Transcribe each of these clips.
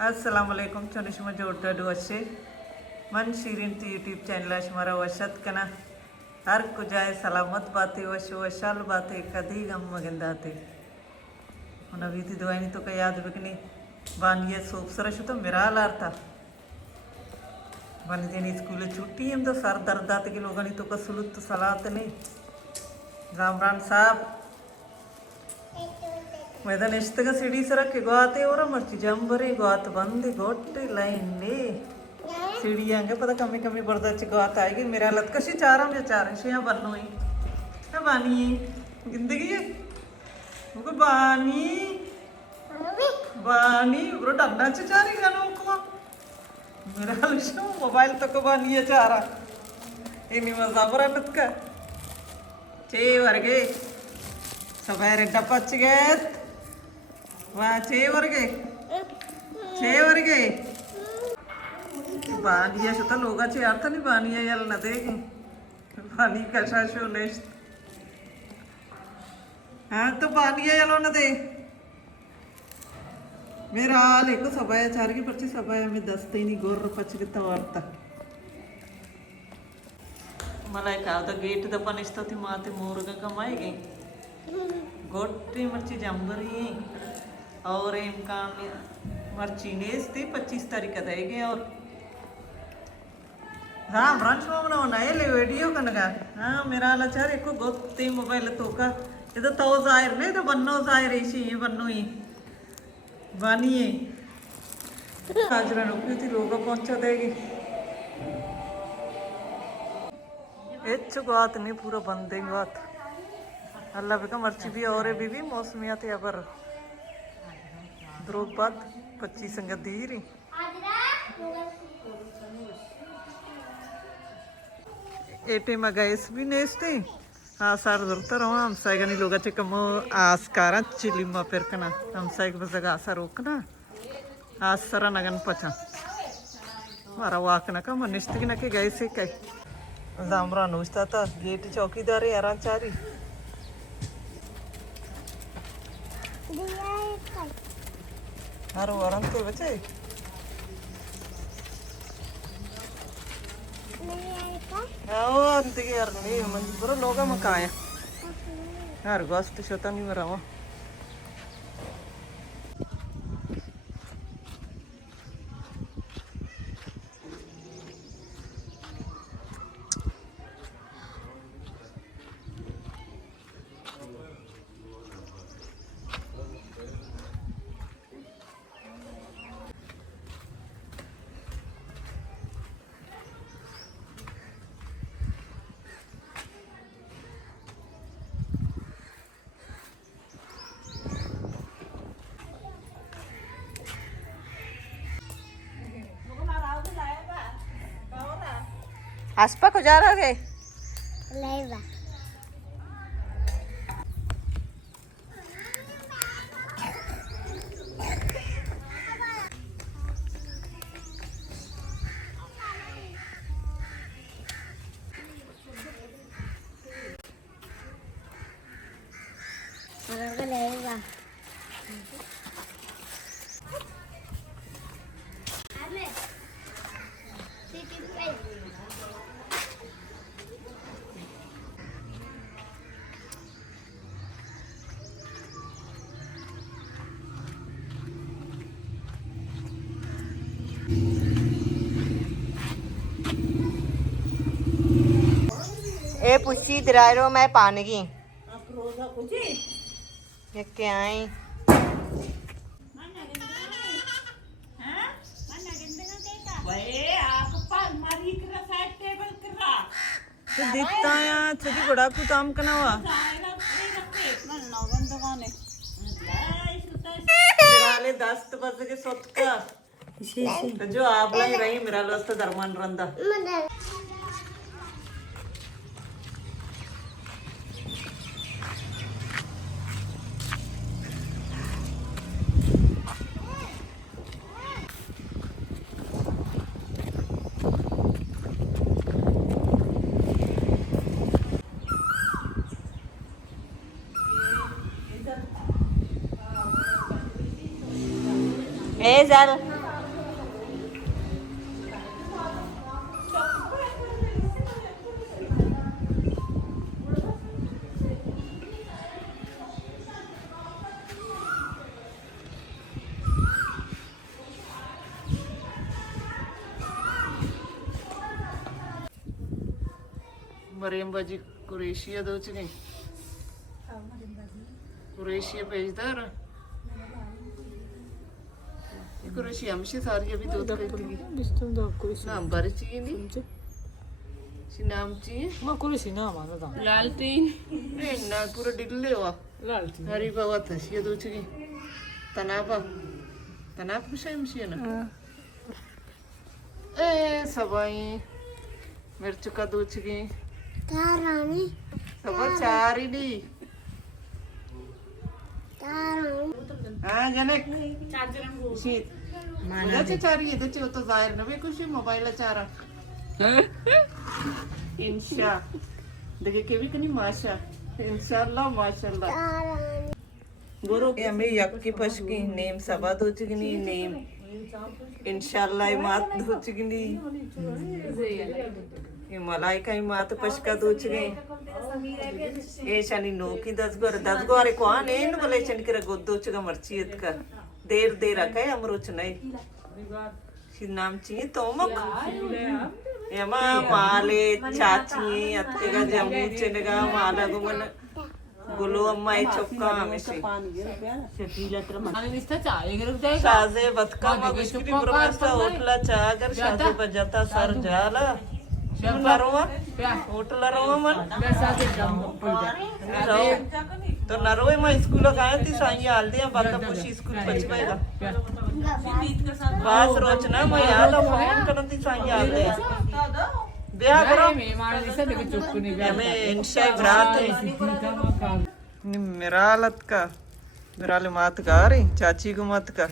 Assalamualaikum çalışma jorda duasse मन शीरिन ती YouTube channel हमारा वशत कना हर को जाए सलामत बातें वश वशाल बातें कदी गम मगंदाते उन अभी थी दवाई नहीं तो का याद बकनी बानिए सोप सरश तो मेरा लार था बन दिन स्कूल छुट्टी हम तो सर दर्द आते के लोगों ने तो का सुलूत तो सलात नहीं रामरान साहब मैदान इश्तगा सीढ़ी सर के गोआते और मर्ची जंबरे गोआत बंदी गोटे लाइन ने सीढ़ी आएंगे पता कमी कमी बर्दा गोआत आएगी मेरा हालत कशी चार हम चार यहाँ बनू ही क्या बानी है जिंदगी है वो बानी बानी ब्रो डरना चारी गानों को मेरा हाल मोबाइल तक को बानी है चारा इन्हीं मजा बराबर का चे वर्गे सवेरे डपच गए वहाँ छे वर्गे बानिया से तो लोगा चे अर्थ नहीं बानिया यार न देगी बानी का शाशो नेस्ट हाँ तो बानिया यार न दे मेरा हाल एक सबाया चार की पर्ची सबाया में दस्ते ही नहीं गोर पच के तवारता मला एक आधा गेट द पनिष्ठा थी माते मोरगा कमाई गई गोटी मर्ची जंबरी और एम काम मर्ची नेस थी 25 तारीख का देंगे और हाँ ब्रांच में बनाना है ले वीडियो कनगा हाँ मेरा लाचार एक को गोती मोबाइल तो का ये तो जाहिर नहीं तो बन्नो जाहिर इसी ये बन्नो ही बानिए हाजरा नौकरी थी लोग पहुंचा देगी इच बात नहीं पूरा बंद देंगे बात अल्लाह बेका मर्ची भी और भी मौसमियात या पर द्रोग बात 25 संगत दी रही एटे में गैस भी नेस्ते हाँ सार जरूरत रहो हम साइगनी लोग अच्छे कम आस्कारा चिली मा फिर कना हम साइग बजगा आसा रोकना आसरा नगन पचा मारा वाकना का मनिष्ठ की नके गैस से कई जामरा नोस्ता था गेट चौकीदार है आराम चारी हर वारंत तो बचे आओ अंतिम यार नहीं मन बरो लोगा मकाया यार गोस्ट शोता नहीं मरावा आसपा को जा रहे लेवा लेवा ए पुछी दरारो मैं पानी की ये क्या है तो दिखता है छठी बड़ा कुताम कना हुआ ले 10 बजे के सोत का जो आप लाई रही मेरा लोस्त धर्मान रंदा ए सर मरियम बाजी कुरेशिया दो च गई कुरेशिया भेजदा और कुरेशिया हमसे सारी अभी दो नाम बारे चाहिए नहीं नाम चाहिए Ma kurisi nama da. लालटीन ना पूरा डिल्ले हुआ Lalti. हरी बाबा था ये दो च गई तनापा तनाप कुछ है हमसे ना ए सबाई मिर्च का दो च गई सबर चार ही नहीं हाँ जनक शीत मुझे तो चार ही तो तो जाहिर ना भी कुछ मोबाइल चारा इंशा देखिए के भी कनी माशा इंशाल्लाह माशाल्लाह गुरु के हमें यक्की पशकी नेम सबा दो चिगनी नेम इंशाल्लाह मात दो चिगनी ये मलाइका ही मात पशका दो चिगनी ए शनि नो की 10 गोरे को आने इन बोले चन के गोदो चिगा मर्चियत का देर देर का अमरोच नहीं नाम चाहिए तो मक यमा माले चाची अत्तेगा जम्मू चेनेगा माला गुमन गुलो अम्मा ई चौका हमेशा आणि नुसतं चहा वगैरे द्याय का? शाजे बतका मगश्री ब्रह्मस्ता होटला चागर शाजे बजाता सर जाला नरवा प्या होटला रवा मन बेसाचे दम पडल्या तो नरवे में स्कूल गए थी साई हाल दिया बाका पुशी स्कूल पचवेगा बास रोचना मैं यार फोन करती साई हाल दे ब्याह करो मी मार दिसत आहे का चुकून हमें इंशाई रात है मेरा हालत का मेरा ले मात का रही चाची को मत का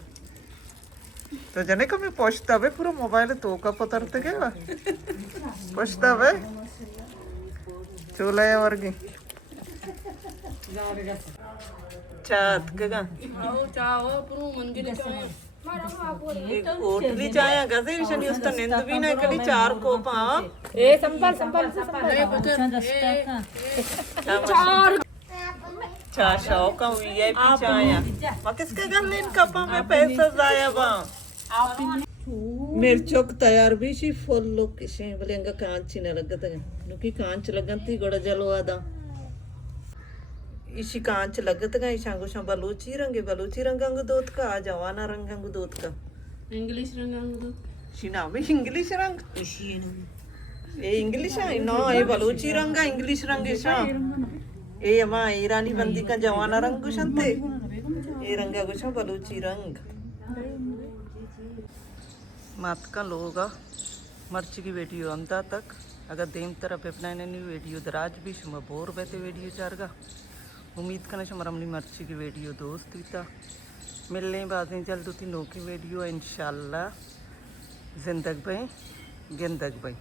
तो जने का मैं पोछता वे पूरा मोबाइल तो का पतरते के वा पोछता वे चोला या वर्गी चात कगा आओ चाओ पुरो मंजिल एक होटली चाया गजे विषनी उसता निंद भी ना करी 4 कोपा ए संपल संपल चा शौका वीआईपी चाया मा किसके घर लेन कपा में पैसा जाया बा मिर्चोक तैयार भी शी फुल लोग किसे बोलेंगा कांच न लगत है नुकी कांच लगंती गड़ जलवा दा इसी कांच लगत गई शांगो बलूची रंग दोत का आ जवाना रंग दोत का इंग्लिश रंग दो शिना में इंग्लिश रंग ए इंग्लिश है ना ये बलूची रंग इंग्लिश रंग शा ए अमा ईरानी बंदी का जवाना रंग गुशंते ये रंगा गुशा बलूची रंग मात का लोगा मर्ची की वीडियो अंता तक अगर देम तरफ अपना न्यू वीडियो दराज भी शुमा बोर बेते वीडियो चारगा उम्मीद करना शुमरमली मर्ची की वीडियो दोस्त था मिलने बातें जल्द होती नो की वीडियो इंशाल्लाह जिंदग भाई गिंदग भाई